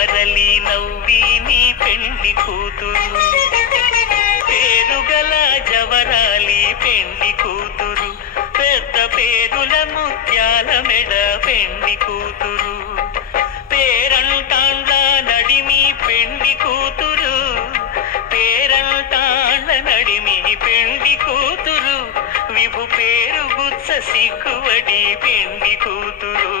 మరలి నవ్వి నీ పెండ్లి కూతురు, పేరుగల జవరాలి పెండ్లి కూతురు, పెద్ద పేరుల ముత్యాల మెడ పెండ్లి కూతురు, పేరంటాండ్ల నడిమి పెండ్లి కూతురు, పేరంటాండ్ల నడిమి పెండ్లి కూతురు, విభు పేరు గుత్స సిగ్గువడి పెండ్లి కూతురు.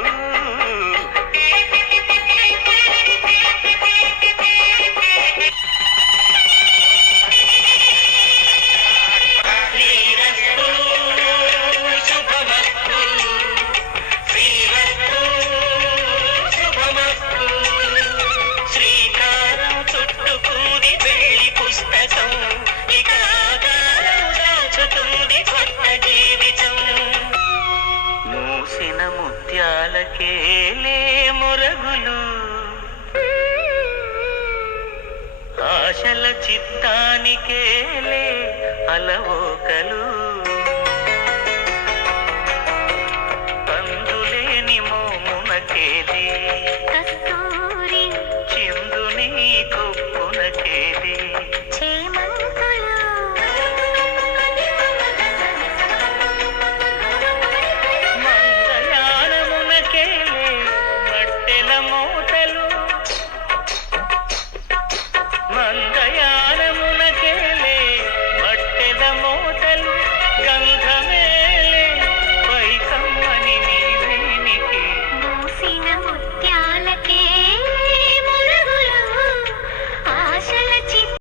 ముత్యాలకేలే మొరగులు, ఆశల చిత్తానికేలే అలవో